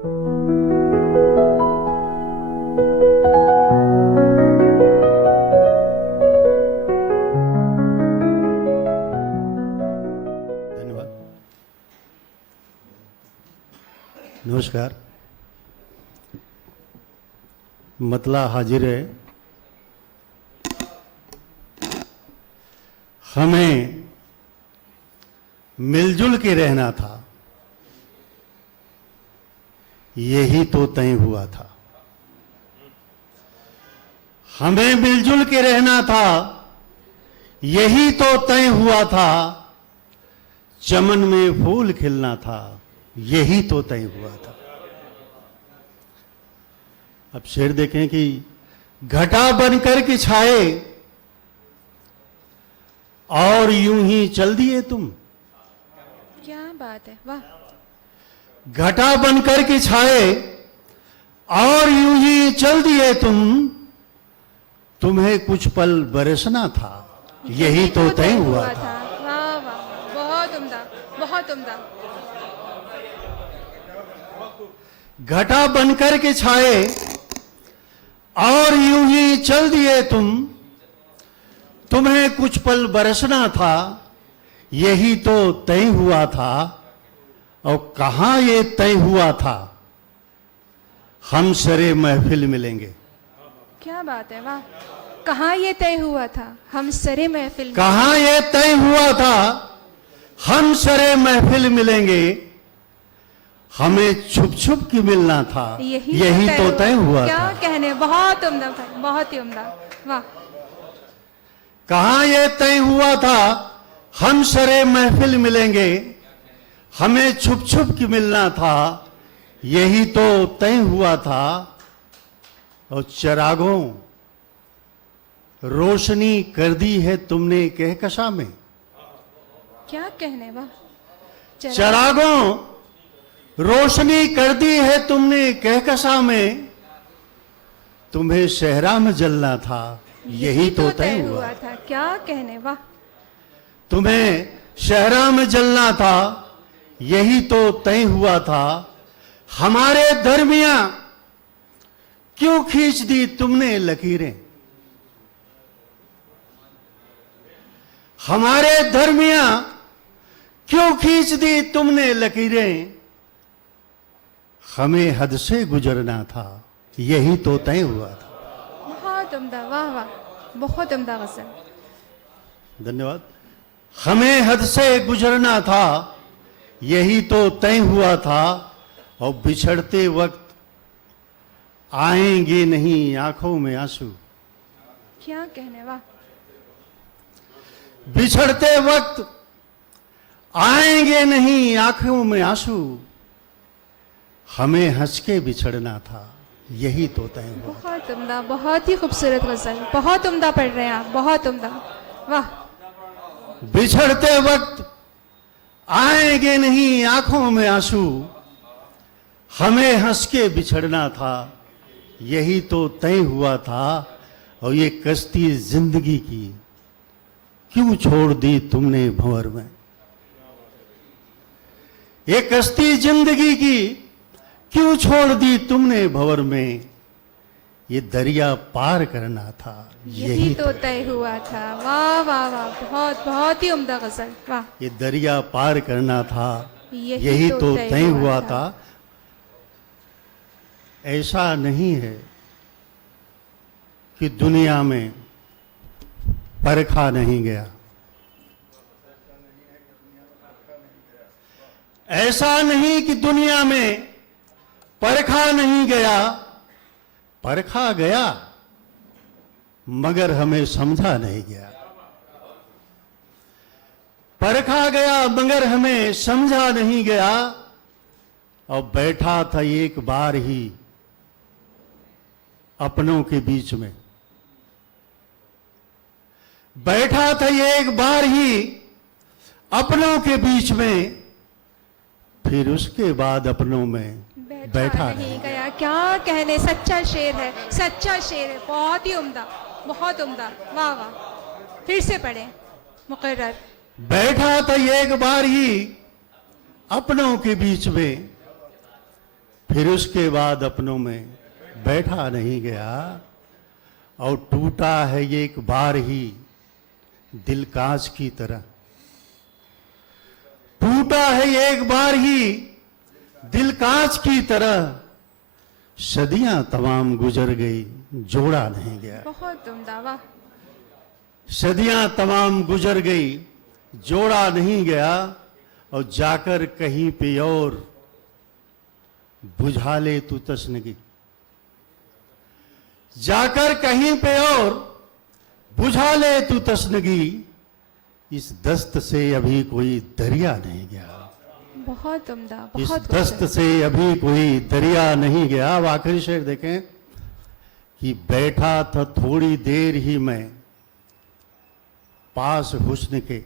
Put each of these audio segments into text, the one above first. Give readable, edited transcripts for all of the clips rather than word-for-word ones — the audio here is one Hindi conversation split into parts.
धन्यवाद। नमस्कार। मतला हाजिर है। हमें मिलजुल के रहना था, यही तो तय हुआ था। हमें मिलजुल के रहना था, यही तो तय हुआ था। चमन में फूल खिलना था, यही तो तय हुआ था। अब शेर देखें कि घटा बनकर के छाए और यूं ही चल दिए तुम। क्या बात है, वाह। घटा बनकर के छाए और यूं ही चल दिए तुम। तुम्हें कुछ पल बरसना था, यही तो तय हुआ था। वाह वाह, बहुत उम्दा, बहुत उम्दा। घटा बनकर के छाए और यूं ही चल दिए तुम। तुम्हें कुछ पल बरसना था, यही तो तय हुआ था। और कहां ये तय हुआ था, हम सरे महफिल मिलेंगे। क्या बात है, वाह। कहाँ ये तय हुआ था, हम सरे महफिल में। कहां ये तय हुआ था, हम सरे महफिल मिलेंगे। हमें छुप छुप के मिलना था, यही तो तय हुआ था। क्या कहने, बहुत उम्दा था, बहुत ही उम्दा, वाह। कहां ये तय हुआ था, हम सरे महफिल मिलेंगे। हमें छुप छुप के मिलना था, यही तो तय हुआ था। और चिरागों, रोशनी कर दी है तुमने कहकशा में। क्या कहने, वाह। चिरागों, रोशनी कर दी है तुमने कहकशा में। तुम्हें सहरा में जलना था, यही तो तय हुआ था। क्या कहने, वाह। तुम्हें शहरा में जलना था, यही तो तय हुआ था। हमारे दरमियां क्यों खींच दी तुमने लकीरें। हमारे दरमियां क्यों खींच दी तुमने लकीरें। हमें हद से गुजरना था, यही तो तय हुआ था। बहुत उम्दा, वाह वाह, बहुत उम्दा गजल। धन्यवाद। हमें हद से गुजरना था, यही तो तय हुआ था। और बिछड़ते वक्त आएंगे नहीं आंखों में आंसू। क्या कहने, वाह। बिछड़ते वक्त आएंगे नहीं आंखों में आंसू। हमें हंस के बिछड़ना था, यही तो तय हुआ। बहुत उम्दा, बहुत ही खूबसूरत गजल, बहुत उम्दा पढ़ रहे हैं आप, बहुत उम्दा, वाह। बिछड़ते वक्त आएंगे नहीं आंखों में आंसू। हमें हंस के बिछड़ना था, यही तो तय हुआ था। और ये कश्ती जिंदगी की क्यों छोड़ दी तुमने भंवर में। ये कश्ती जिंदगी की क्यों छोड़ दी तुमने भंवर में। ये दरिया पार करना था, यही तो तय हुआ था। वाह वाह वाह, बहुत बहुत ही उम्दा गजल, वाह। ये दरिया पार करना था, यही तो तय हुआ था। ऐसा नहीं है कि दुनिया में परखा नहीं गया। ऐसा नहीं कि दुनिया में परखा नहीं गया। परखा गया मगर हमें समझा नहीं गया। परखा गया मगर हमें समझा नहीं गया। और बैठा था एक बार ही अपनों के बीच में। बैठा था एक बार ही अपनों के बीच में। फिर उसके बाद अपनों में बैठा नहीं गया। क्या कहने, सच्चा शेर है, सच्चा शेर है, बहुत ही उम्दा, बहुत उम्दा, वाह वाह। फिर से पढ़े मुकर्रर। बैठा था एक बार ही अपनों के बीच में। फिर उसके बाद अपनों में बैठा नहीं गया, और टूटा है ये एक बार ही दिल कांच की तरह। टूटा है ये एक बार ही दिल कांच की तरह, सदियां तमाम गुजर गई जोड़ा नहीं गया। बहुत उम्दा, वाह। सदियां तमाम गुजर गई जोड़ा नहीं गया, और जाकर कहीं पे और बुझा ले तू तशनगी। जाकर कहीं पे और बुझा ले तू तशनगी, इस दस्त से अभी कोई दरिया नहीं गया। बहुत उम्दा, इस बहुत दस्त खूबसूरत। से अभी कोई दरिया नहीं गया। अब आखिरी शेर देखें कि बैठा था थोड़ी देर ही मैं पास हुस्न के,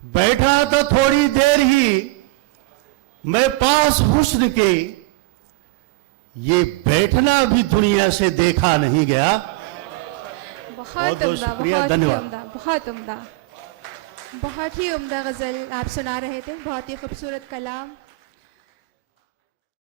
बैठा था थोड़ी देर ही मैं पास हुस्न के, ये बैठना भी दुनिया से देखा नहीं गया। बहुत बहुत उम्दा, शुक्रिया, बहुत ही धन्यवाद। उम्दा, बहुत उम्दा। बहुत ही उम्दा गजल आप सुना रहे थे, बहुत ही खूबसूरत कलाम।